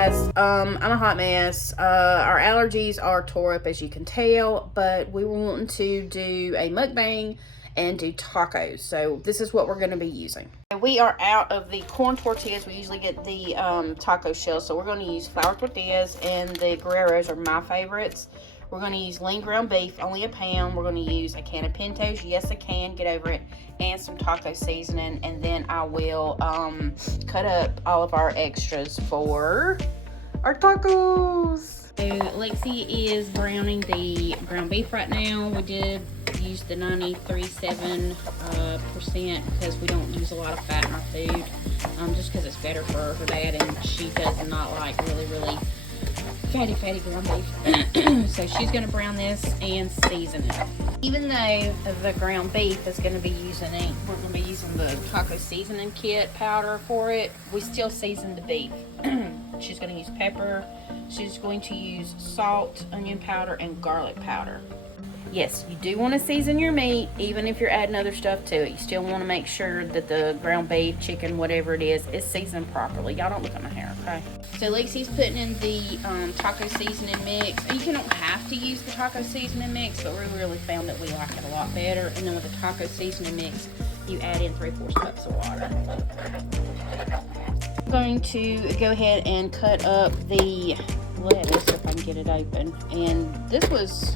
guys, I'm a hot mess. Our allergies are tore up, as you can tell, but we were wanting to do a mukbang and do tacos. So this is what we're going to be using. We are out of the corn tortillas. We usually get the taco shells, so we're going to use flour tortillas, and the Guerreros are my favorites. We're going to use lean ground beef, only a pound. We're going to use a can of Pintos, yes I can, get over it, and some taco seasoning, and then I will cut up all of our extras for our tacos. So Lexi is browning the ground beef right now. We did use the 93.7% because we don't use a lot of fat in our food, just because it's better for her dad, and she does not like really fatty ground beef. So she's going to brown this and season it. Even though the ground beef is going to be using it, we're going to be using the taco seasoning kit powder for it, we still season the beef. She's going to use pepper. She's going to use salt, onion powder, and garlic powder. Yes, you do want to season your meat, even if you're adding other stuff to it. You still want to make sure that the ground beef, chicken, whatever it is seasoned properly. Y'all don't look at my hair, okay? So Lexi's putting in the taco seasoning mix. You don't have to use the taco seasoning mix, but we really found that we like it a lot better. And then with the taco seasoning mix, you add in 3/4 cups of water. I'm going to go ahead and cut up the lettuce if I can get it open. And this was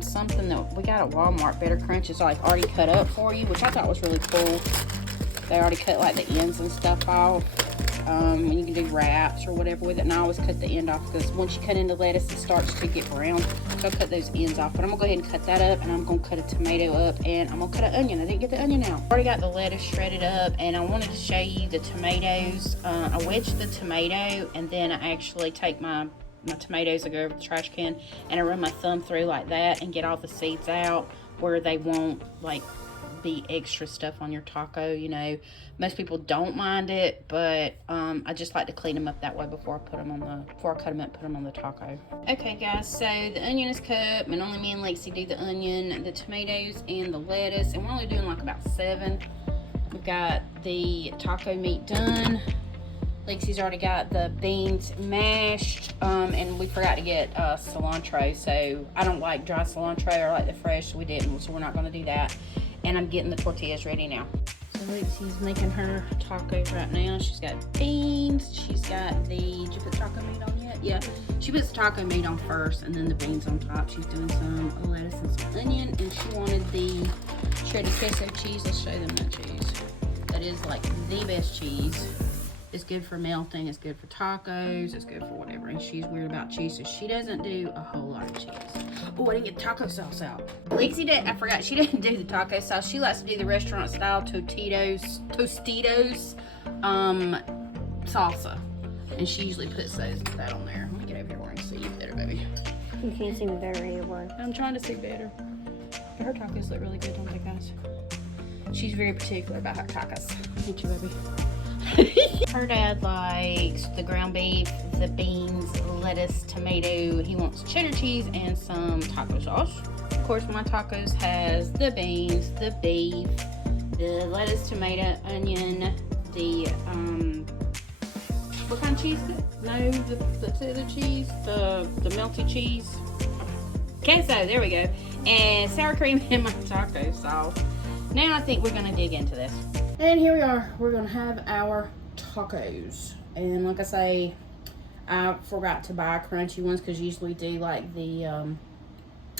something that we got at Walmart. Better Crunch is like already cut up for you, which I thought was really cool. They already cut like the ends and stuff off. And you can do wraps or whatever with it, and I always cut the end off because once you cut into lettuce it starts to get brown, so I cut those ends off. But I'm gonna go ahead and cut that up, and I'm gonna cut a tomato up, and I'm gonna cut an onion. I didn't get the onion out. Already got the lettuce shredded up, and I wanted to show you the tomatoes. I wedged the tomato, and then I actually take my tomatoes, I go over the trash can and I run my thumb through like that and get all the seeds out where they won't like be extra stuff on your taco. You know, most people don't mind it, but I just like to clean them up that way before I cut them up and put them on the taco. Okay guys, so the onion is cut, and only me and Lexi do the onion, the tomatoes, and the lettuce, and we're only doing like about 7. We've got the taco meat done. Lexi's already got the beans mashed, and we forgot to get cilantro, so I don't like dry cilantro. I like the fresh, so we didn't, so we're not going to do that. And I'm getting the tortillas ready now. So Lexi's making her tacos right now. She's got beans, she's got did you put taco meat on yet? Yeah, she puts the taco meat on first and then the beans on top. She's doing some lettuce and some onion, and she wanted the shredded queso cheese. Let's show them that cheese. That is like the best cheese. It's good for melting, it's good for tacos, it's good for whatever. And she's weird about cheese, so she doesn't do a whole lot of cheese. Oh, I didn't get taco sauce out. Lexi did, I forgot, she didn't do the taco sauce. She likes to do the restaurant style Tostitos salsa. And she usually puts that on there. Let me get over here where I can see you better, baby. You can't see me better either. I'm trying to see better. Her tacos look really good, don't they, guys? She's very particular about her tacos. Thank you, baby. Her dad likes the ground beef, the beans, lettuce, tomato. He wants cheddar cheese and some taco sauce. Of course, my tacos has the beans, the beef, the lettuce, tomato, onion, the what kind of cheese? No, the other cheese, the melty cheese. Queso, there we go. And sour cream in my taco sauce. Now I think we're gonna dig into this. And here we are. We're gonna have our tacos. And like I say, I forgot to buy crunchy ones because usually do like the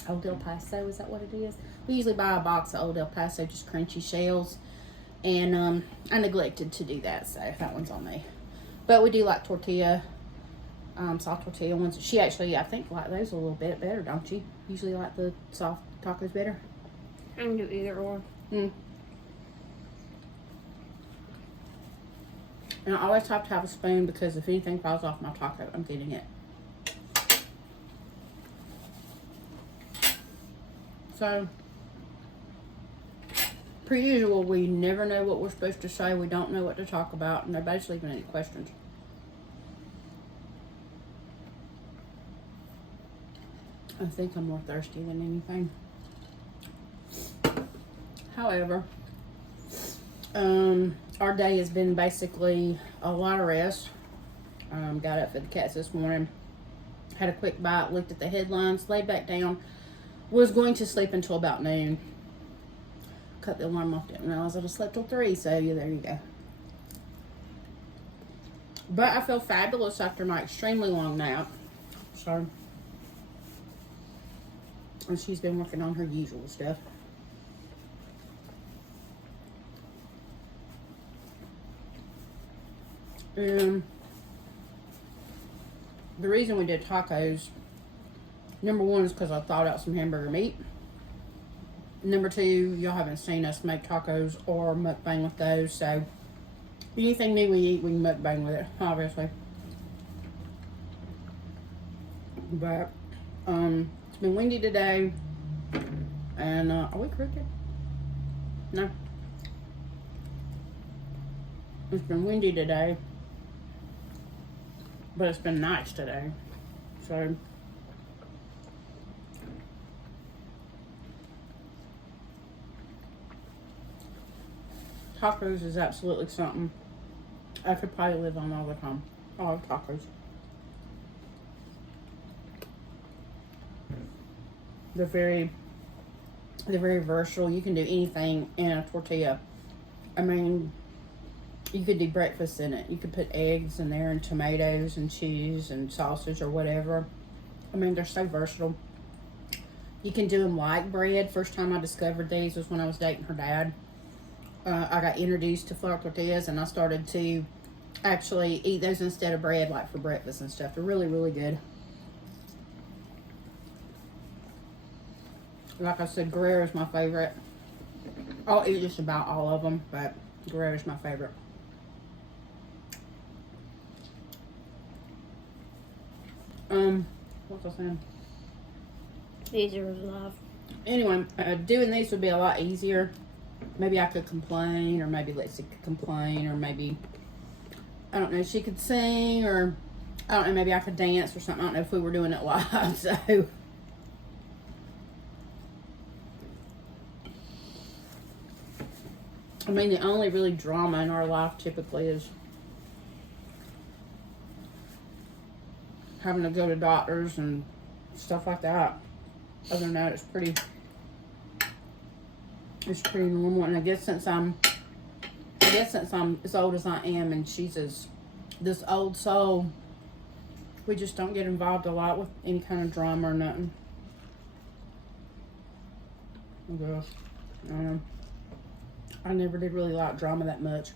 Old El Paso. Is that what it is? We usually buy a box of Old El Paso, just crunchy shells. And I neglected to do that, so that one's on me. But we do like tortilla, soft tortilla ones. She actually, I think, like those a little bit better, don't you? Usually like the soft tacos better. I can do either or. And I always have to have a spoon because if anything falls off my taco, I'm getting it. So, per usual, we never know what we're supposed to say. We don't know what to talk about, and nobody's leaving any questions. I think I'm more thirsty than anything. However, our day has been basically a lot of rest. Got up for the cats this morning. Had a quick bite, looked at the headlines, laid back down. Was going to sleep until about noon. Cut the alarm off, didn't realize I'd have slept till 3, so yeah, there you go. But I feel fabulous after my extremely long nap. So, and she's been working on her usual stuff. The reason we did tacos, number one is because I thawed out some hamburger meat. Number two, y'all haven't seen us make tacos or mukbang with those, so anything new we eat, we can mukbang with it, obviously. But, it's been windy today, and, are we crooked? No. It's been windy today, but it's been nice today, so. Tacos is absolutely something I could probably live on all the time. I love tacos. They're very versatile. You can do anything in a tortilla. I mean, you could do breakfast in it. You could put eggs in there and tomatoes and cheese and sausage or whatever. I mean, they're so versatile. You can do them like bread. First time I discovered these was when I was dating her dad. I got introduced to flour tortillas, and I started to actually eat those instead of bread, like for breakfast and stuff. They're really, really good. Like I said, Guerrero's my favorite. I'll eat just about all of them, but Guerrero's my favorite. What was I saying? These are love. Anyway, doing these would be a lot easier. Maybe I could complain, or maybe Lexi could complain, or maybe, I don't know, she could sing, or I don't know, maybe I could dance or something. I don't know if we were doing it live, so. I mean, the only really drama in our life typically is having to go to doctors and stuff like that. Other than that, it's pretty normal. And I guess since I'm as old as I am, and she's this old soul, we just don't get involved a lot with any kind of drama or nothing. Oh gosh, I don't know. I never did really like drama that much.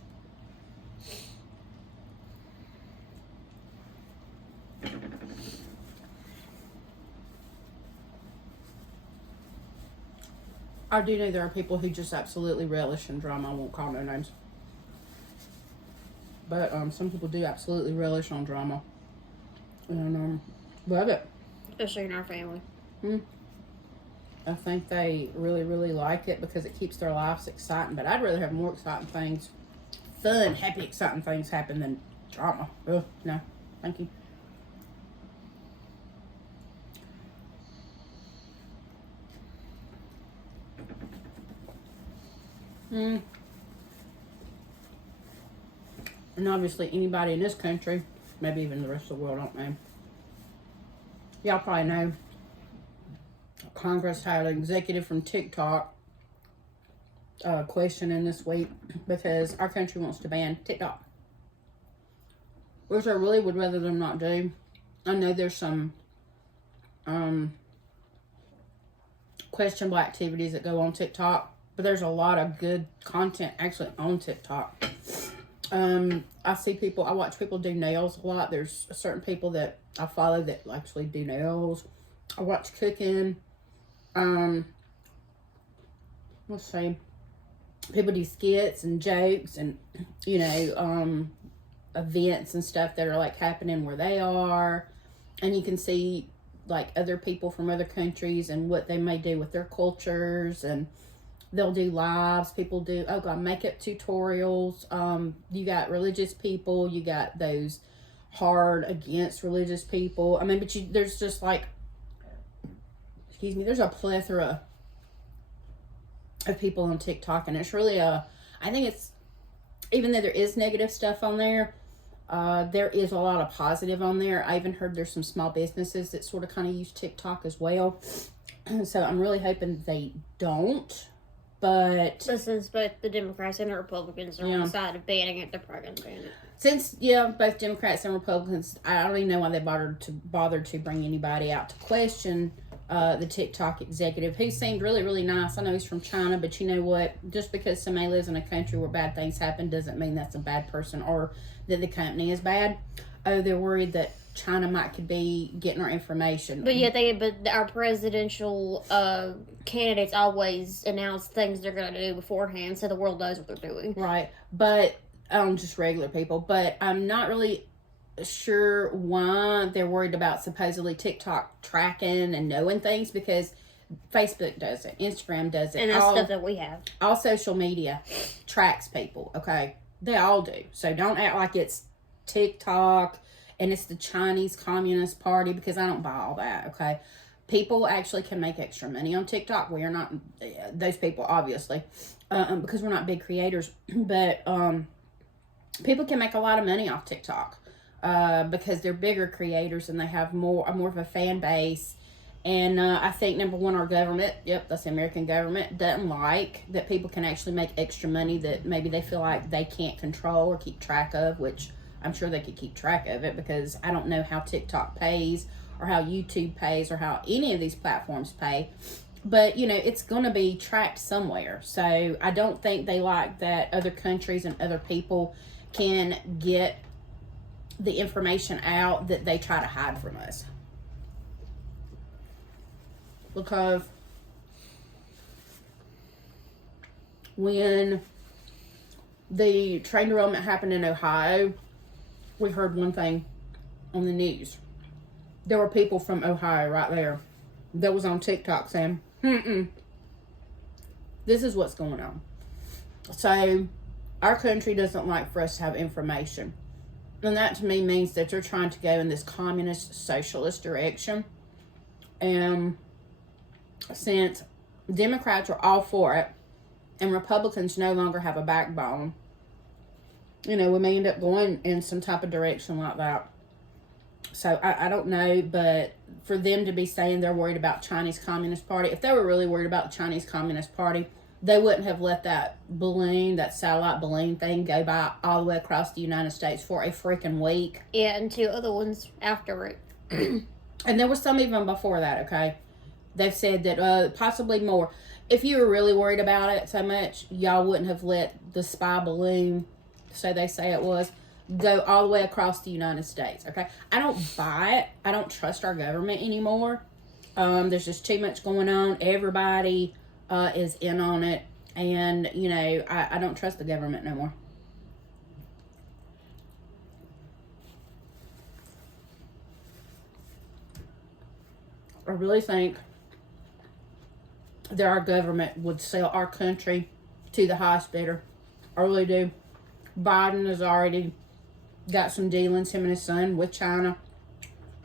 I do know there are people who just absolutely relish in drama. I won't call no names. But some people do absolutely relish on drama. And love it. Especially in our family. I think they really, really like it because it keeps their lives exciting. But I'd rather have more exciting things, fun, happy, exciting things happen than drama. Ugh, no, thank you. And obviously anybody in this country, maybe even the rest of the world, don't know. Y'all probably know Congress had an executive from TikTok questioning this week because our country wants to ban TikTok, which I really would rather them not do. I know there's some questionable activities that go on TikTok, but there's a lot of good content actually on TikTok. I see people, I watch people do nails a lot. There's certain people that I follow that actually do nails. I watch cooking. Let's see. People do skits and jokes and, you know, events and stuff that are like happening where they are. And you can see like other people from other countries and what they may do with their cultures, and they'll do lives. People do, oh God, makeup tutorials. You got religious people. You got those hard against religious people. I mean, but there's just like, excuse me, there's a plethora of people on TikTok, and it's really I think it's, even though there is negative stuff on there, There is a lot of positive on there. I even heard there's some small businesses that sort of kind of use TikTok as well. So I'm really hoping they don't. But since both the Democrats and the Republicans are on the side of banning it, they're probably going to ban it. Since both Democrats and Republicans, I don't even know why they bothered to bring anybody out to question the TikTok executive, who seemed really, really nice. I know he's from China, but you know what? Just because somebody lives in a country where bad things happen doesn't mean that's a bad person or that the company is bad. Oh, they're worried that China could be getting our information. But our presidential candidates always announce things they're going to do beforehand, so the world knows what they're doing. Right, but just regular people. But I'm not really sure why they're worried about supposedly TikTok tracking and knowing things, because Facebook does it, Instagram does it, and that's stuff that we have. All social media tracks people. Okay, they all do. So don't act like it's TikTok and it's the Chinese Communist Party, because I don't buy all that. Okay, people actually can make extra money on TikTok. We are not those people, obviously, because we're not big creators, but people can make a lot of money off TikTok. Because they're bigger creators and they have more of a fan base. And I think, number one, our government, that's the American government, doesn't like that people can actually make extra money that maybe they feel like they can't control or keep track of, which I'm sure they could keep track of it, because I don't know how TikTok pays or how YouTube pays or how any of these platforms pay. But, it's going to be tracked somewhere. So I don't think they like that other countries and other people can get the information out that they try to hide from us. Because when the train derailment happened in Ohio, we heard one thing on the news. There were people from Ohio right there that was on TikTok saying, this is what's going on. So our country doesn't like for us to have information. And that to me means that they're trying to go in this communist, socialist direction. And since Democrats are all for it and Republicans no longer have a backbone, we may end up going in some type of direction like that. So I don't know, but for them to be saying they're worried about Chinese Communist Party, if they were really worried about the Chinese Communist Party, they wouldn't have let that satellite balloon thing go by all the way across the United States for a freaking week. Yeah, and 2 other ones after it. And there was some even before that, okay? They've said that possibly more. If you were really worried about it so much, y'all wouldn't have let the spy balloon, so they say it was, go all the way across the United States, okay? I don't buy it. I don't trust our government anymore. There's just too much going on. Everybody is in on it, and I don't trust the government no more. I really think that our government would sell our country to the highest bidder. I really do. Biden has already got some dealings, him and his son, with China.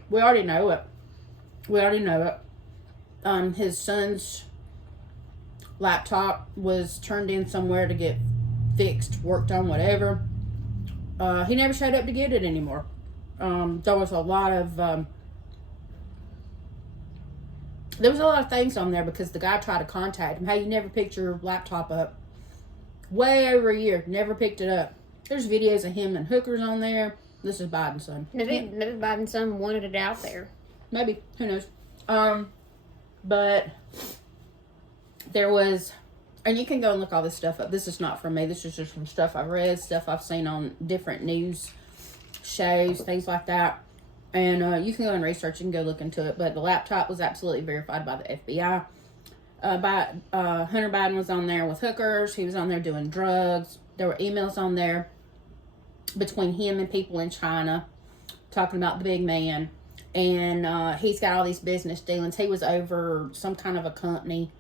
We already know it. His son's laptop was turned in somewhere to get fixed, worked on, whatever. He never showed up to get it anymore. There was a lot of things on there because the guy tried to contact him. Hey, you never picked your laptop up. Way over a year, never picked it up. There's videos of him and hookers on there. This is Biden's son. Maybe Biden's son wanted it out there. Maybe, who knows? But there was, and you can go and look all this stuff up. This is not from me. This is just from stuff I've read, stuff I've seen on different news shows, things like that. And you can go and research and go look into it. But the laptop was absolutely verified by the FBI. Hunter Biden was on there with hookers. He was on there doing drugs. There were emails on there between him and people in China talking about the big man. And he's got all these business dealings. He was over some kind of a company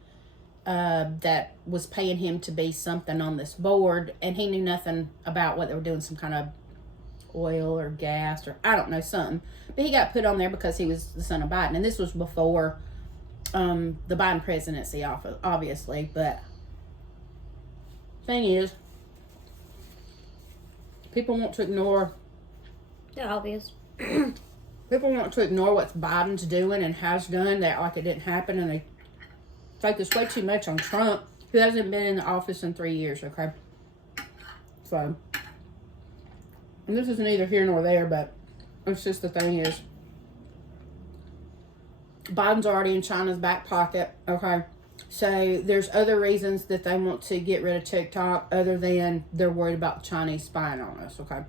that was paying him to be something on this board. And he knew nothing about what they were doing, some kind of oil or gas or I don't know, something. But he got put on there because he was the son of Biden. And this was before the Biden presidency, obviously. But thing is, people want to ignore They're obvious. People want to ignore what Biden's doing and has done. They act like it didn't happen, and they focus way too much on Trump, who hasn't been in the office in 3 years, okay? So, and this is neither here nor there, but it's just the thing is, Biden's already in China's back pocket, okay? So, there's other reasons that they want to get rid of TikTok other than they're worried about the Chinese spying on us, okay?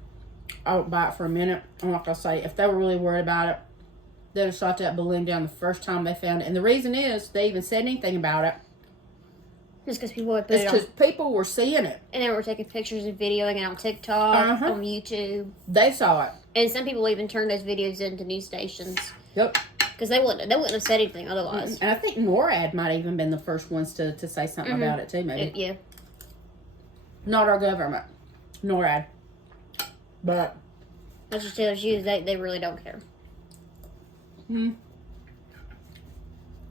I won't buy it for a minute. And like I say, if they were really worried about it, they'd have shot that balloon down the first time they found it. And the reason is, they even said anything about it. Just because people would put It's it because on. people were seeing it. And they were taking pictures and videoing it on TikTok, Uh-huh. on YouTube. They saw it. And some people even turned those videos into news stations. Yep. Because they wouldn't have said anything otherwise. And I think NORAD might have even been the first ones to say something about it too, maybe. Yeah. Not our government. NORAD. But That just tells you they really don't care.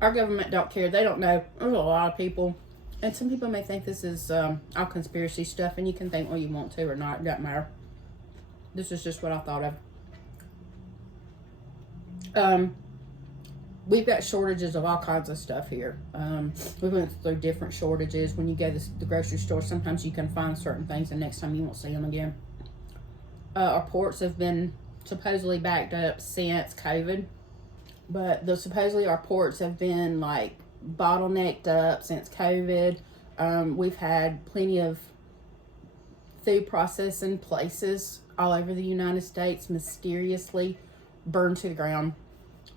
our government don't care. They don't know. There's a lot of people. And some people may think this is all conspiracy stuff, and you can think what you want to or not. It doesn't matter. This is just what I thought of. We've got shortages of all kinds of stuff here. We went through different shortages. When you go to the grocery store, sometimes you can find certain things, and next time you won't see them again. Our ports have been supposedly backed up since COVID, but supposedly our ports have been like bottlenecked up since COVID. We've had plenty of food processing places all over the United States mysteriously burned to the ground.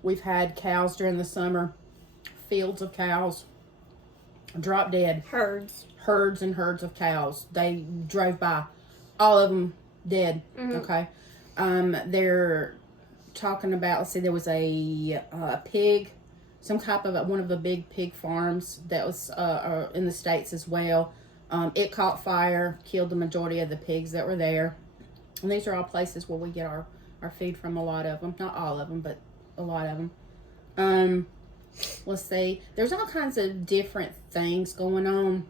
We've had cows during the summer, fields of cows, drop dead. Herds and herds of cows. They drove by, all of them dead. Okay. They're talking about, let's see, there was a pig, some type of one of the big pig farms that was in the States as well. It caught fire, killed the majority of the pigs that were there. And these are all places where we get our food from, a lot of them. Not all of them, but a lot of them. Let's see. There's all kinds of different things going on.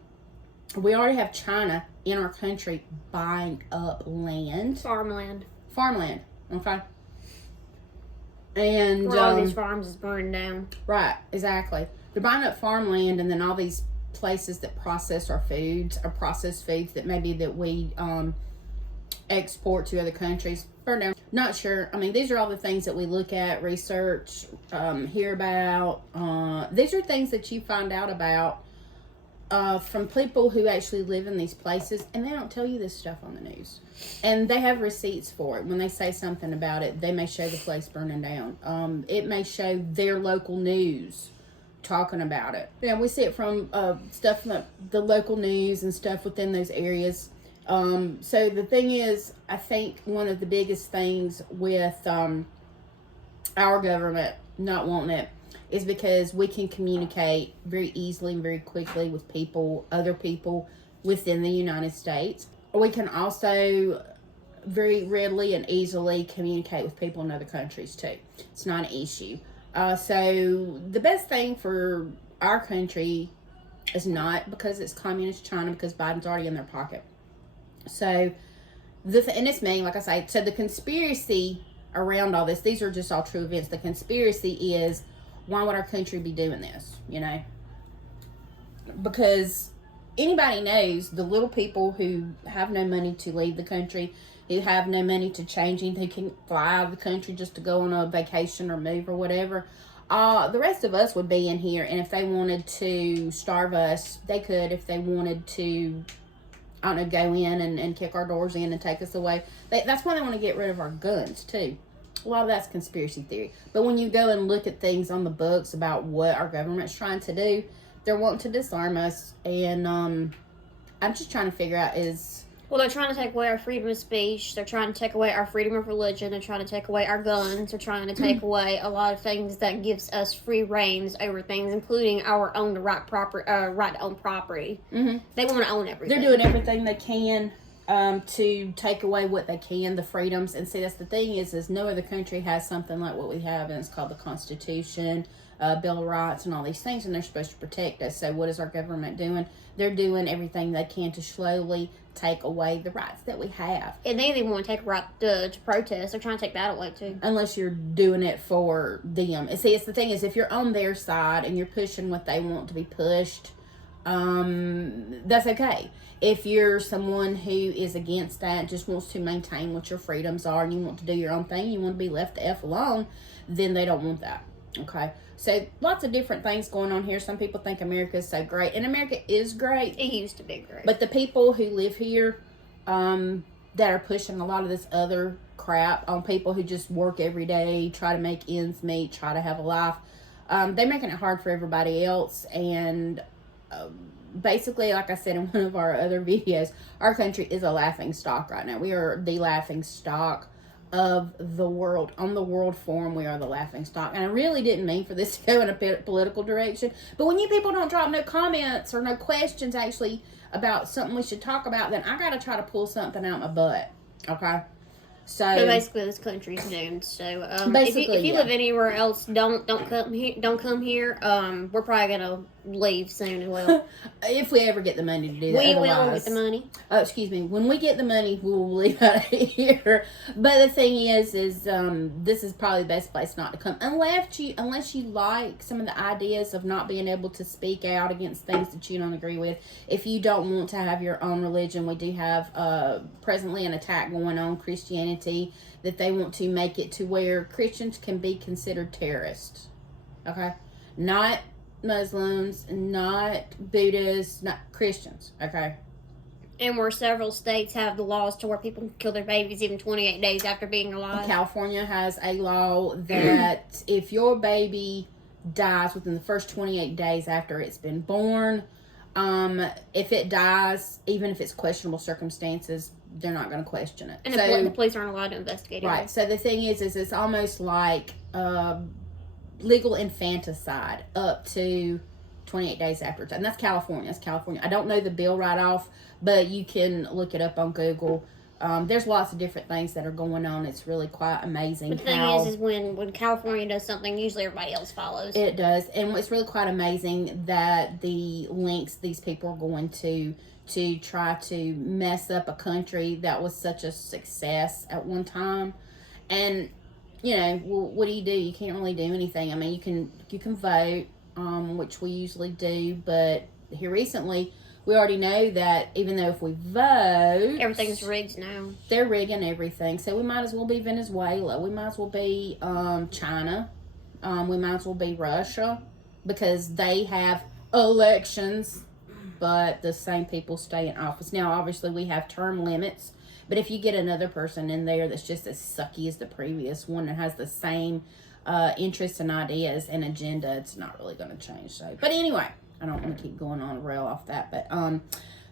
We already have China in our country buying up land. Farmland. Okay. And Where all these farms is burned down. Right, exactly. They're buying up farmland, and then all these places that process our foods, or processed foods that maybe that we export to other countries, burn down. Not sure. I mean, these are all the things that we look at, research, hear about. These are things that you find out about from people who actually live in these places, and they don't tell you this stuff on the news. And they have receipts for it. When they say something about it, they may show the place burning down. It may show their local news talking about it. Yeah, we see it from stuff from the local news and stuff within those areas. So the thing is, I think one of the biggest things with our government not wanting it is because we can communicate very easily and very quickly with people, other people within the United States. We can also very readily and easily communicate with people in other countries too. It's not an issue. So the best thing for our country is not because it's communist China, because Biden's already in their pocket. So, and it's me, like I say, so the conspiracy around all this, these are just all true events. The conspiracy is, why would our country be doing this, you know? Because anybody knows the little people who have no money to leave the country, who have no money to change anything, who can fly out of the country just to go on a vacation or move or whatever. The rest of us would be in here, and if they wanted to starve us, they could. If they wanted to, I don't know, go in and kick our doors in and take us away. That's why they want to get rid of our guns, too. A lot of that's conspiracy theory. But when you go and look at things on the books about what our government's trying to do, they're wanting to disarm us. And I'm just trying to figure out is... Well, they're trying to take away our freedom of speech. They're trying to take away our freedom of religion. They're trying to take away our guns. They're trying to take away a lot of things that gives us free reigns over things, including our own right to own property. Mm-hmm. They want to own everything. They're doing everything they can to take away what they can, the freedoms. And see, that's the thing is no other country has something like what we have, and it's called the Constitution. Bill of Rights and all these things, and they're supposed to protect us. So what is our government doing? They're doing everything they can to slowly take away the rights that we have. And they even want to take a right to protest. They're trying to take that away too. Unless you're doing it for them. And see, it's the thing is, if you're on their side and you're pushing what they want to be pushed, that's okay. If you're someone who is against that, just wants to maintain what your freedoms are, and you want to do your own thing, you want to be left the F alone, then they don't want that. Okay, so lots of different things going on here. Some people think America is so great, and America is great. It used to be great. But the people who live here, that are pushing a lot of this other crap on people who just work every day, try to make ends meet, try to have a life, they're making it hard for everybody else. And basically, like I said in one of our other videos, our country is a laughing stock right now. We are the laughing stock of the world. On the world forum, we are the laughing stock. And I really didn't mean for this to go in a political direction, but when you people don't drop no comments or no questions actually about something we should talk about, then I gotta try to pull something out my butt. Okay, so but basically this country's doomed. So if you yeah. live anywhere else, don't come here. Don't come here. We're probably gonna leave soon as well. If we ever get the money to do that. We will get the money. Oh, excuse me. When we get the money, we will leave out of here. But the thing is this is probably the best place not to come, unless you like some of the ideas of not being able to speak out against things that you don't agree with. If you don't want to have your own religion, we do have presently an attack going on Christianity, that they want to make it to where Christians can be considered terrorists. Okay, not Muslims, not Buddhists, not Christians. Okay. And where several states have the laws to where people can kill their babies even 28 days after being alive. California has a law that if your baby dies within the first 28 days after it's been born, if it dies, even if it's questionable circumstances, they're not going to question it. And the police aren't allowed to investigate it. Right. So the thing is it's almost like legal infanticide up to 28 days after it's done. And that's California. That's California. I don't know the bill right off, but you can look it up on Google. There's lots of different things that are going on. It's really quite amazing. But the thing is when California does something, usually everybody else follows. It does. And it's really quite amazing that the links these people are going to try to mess up a country that was such a success at one time. And you know, well, what do? You can't really do anything. I mean, you can vote, which we usually do, but here recently, we already know that even though if we vote, everything's rigged now. They're rigging everything. So we might as well be Venezuela. We might as well be China. We might as well be Russia, because they have elections, but the same people stay in office. Now, obviously, we have term limits. But if you get another person in there that's just as sucky as the previous one and has the same interests and ideas and agenda, it's not really going to change. So, but anyway, I don't want to keep going on a rail off that. But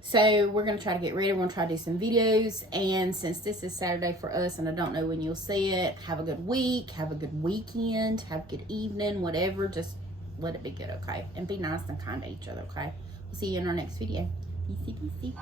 so we're going to try to get ready. We're going to try to do some videos. And since this is Saturday for us, and I don't know when you'll see it, have a good week, have a good weekend, have a good evening, whatever. Just let it be good, okay? And be nice and kind to each other, okay? We'll see you in our next video. Peace.